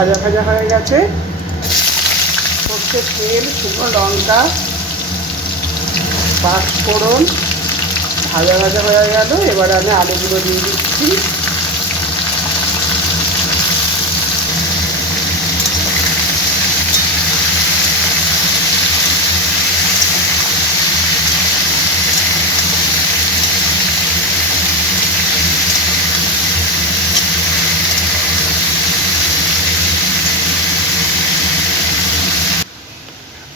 ভাজা ভাজা হয়ে গেছে। সর্ষের তেল, শুকনো লঙ্কা, পাঁচফোড়ন, ভাজা ভাজা হয়ে গেল। এবার আমি আলুগুলো দিয়ে দিচ্ছি।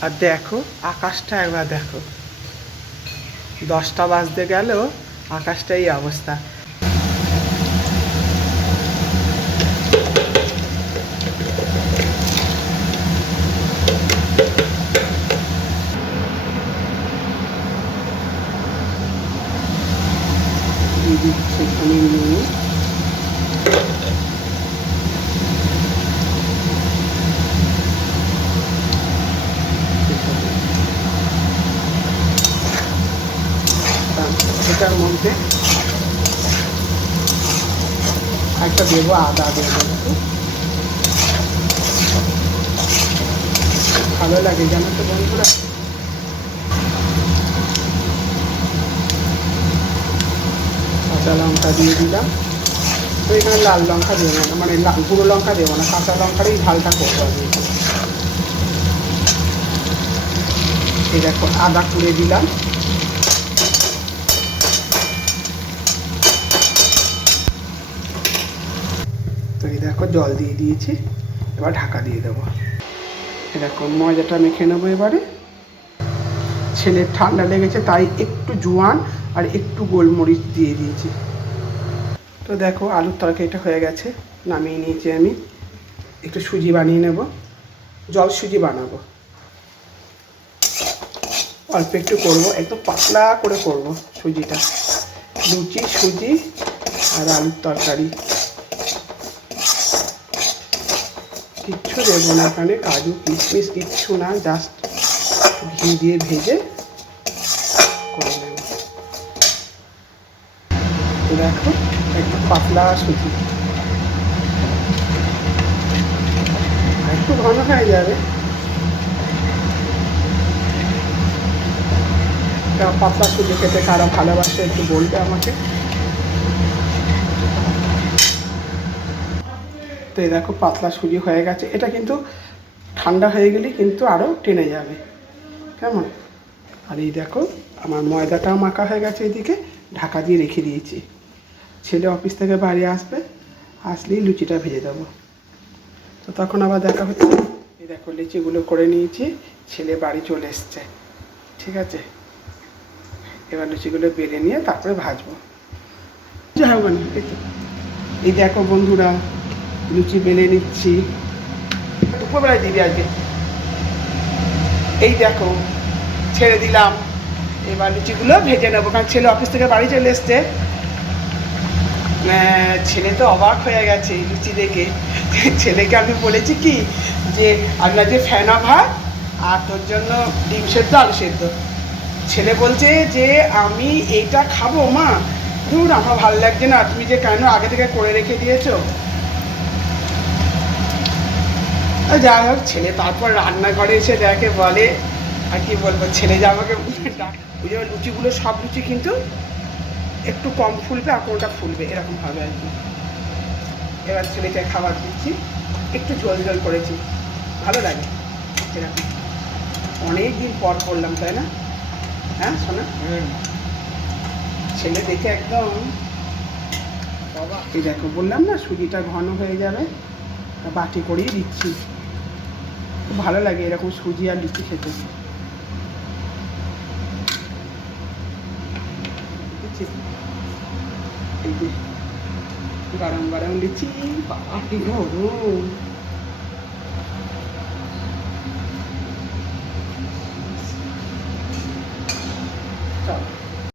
আর দেখো আকাশটা একবার দেখো। দশটা বাজতে গেলেও আকাশটা এই অবস্থা। এটার মধ্যে একটা দেবো, আদা দেবো। ভালো লাগে, জানো তো বন্ধুরা কাঁচা লঙ্কা দিয়ে দিলাম তো এখানে লাল লঙ্কা দেবো না মানে গুঁড়ো লঙ্কা দেবো না, কাঁচা লঙ্কারই ঝালটা করব এখানে। এই দেখো, আদা কুড়ে দিলাম তো দেখো জল দিয়ে দিয়েছি, এবার ঢাকা দিয়ে দেবো। এরকম ময়দাটা মেখে নেব এবারে। ছেলের ঠান্ডা লেগেছে, তাই একটু জোয়ান আর একটু গোলমরিচ দিয়ে দিয়েছি। তো দেখো আলুর তরকারিটা হয়ে গেছে, নামিয়ে নিয়েছি আমি। একটু সুজি বানিয়ে নেব, জল সুজি বানাবো। অল্প একটু করব, একদম পাতলা করে করব সুজিটা। লুচি, সুজি আর আলুর তরকারি। কিচ্ছু দেবো না এখানে কাজু, কিশমিশ কিচ্ছু না জাস্ট ঘি দিয়ে ভেজে করে দেখো, একটু পাতলা আর একটু ঘন হয়ে যাবে। পাতলা সুজি খেতে কারা ভালোবাসে একটু বলবে আমাকে। তো এই দেখো পাতলা সুজি হয়ে গেছে। এটা কিন্তু ঠান্ডা হয়ে গেলে কিন্তু আরও টেনে যাবে। কেমন? আর এই দেখো, আমার ময়দাটাও মাখা হয়ে গেছে এদিকে, ঢাকা দিয়ে রেখে দিয়েছি। ছেলে অফিস থেকে বাড়ি আসবে, আসলেই লুচিটা ভেজে দেবো। তো তখন আবার দেখা হচ্ছে। এই দেখো, লিচিগুলো করে নিয়েছি, ছেলে বাড়ি চলে এসছে। ঠিক আছে? এবার লুচিগুলো বেলে নিয়ে তারপরে ভাজবো। যাই হোক, এই দেখো বন্ধুরা লুচি বেলে নিচ্ছি। দুপুরবেলায় দিবি আজকে। এই দেখো, ছেড়ে দিলাম। এবার লুচিগুলো ভেজে নেব, কারণ ছেলে অফিস থেকে বাড়ি চলে এসছে। ছেলে তো অবাক হয়ে গেছে লুচি দেখে। ছেলেকে আমি বলেছি কি যে, আপনার যে ফেনা ভাত আর তোর জন্য ডিম সেদ্ধ, আলু সেদ্ধ। ছেলে বলছে যে, আমি এইটা খাব, মা। ধুর, আমার ভালো লাগছে না। তুমি যে কেন আগে থেকে করে রেখে দিয়েছ আর যাই হোক ছেলে তারপর রান্নাঘরে এসে দেখে বলে আর কি বলব ছেলে যে আমাকে ওই যে লুচিগুলো সব লুচি কিন্তু একটু কম ফুলবে আর কোনটা ফুলবে এরকম হবে আর কি। এবার ছেলেকে খাবার দিচ্ছি একটু জল জল করেছি ভালো লাগে এরকম। অনেক দিন পর করলাম তাই না? হ্যাঁ শোনা ছেলে দেখে একদম বাবা এই দেখো বললাম না সুজিটা ঘন হয়ে যাবে বাটি করেই দিচ্ছি। খুব ভালো লাগে এরকম সুজি আর লুচি খেতে। গরম গরম লিচি বাবা গরম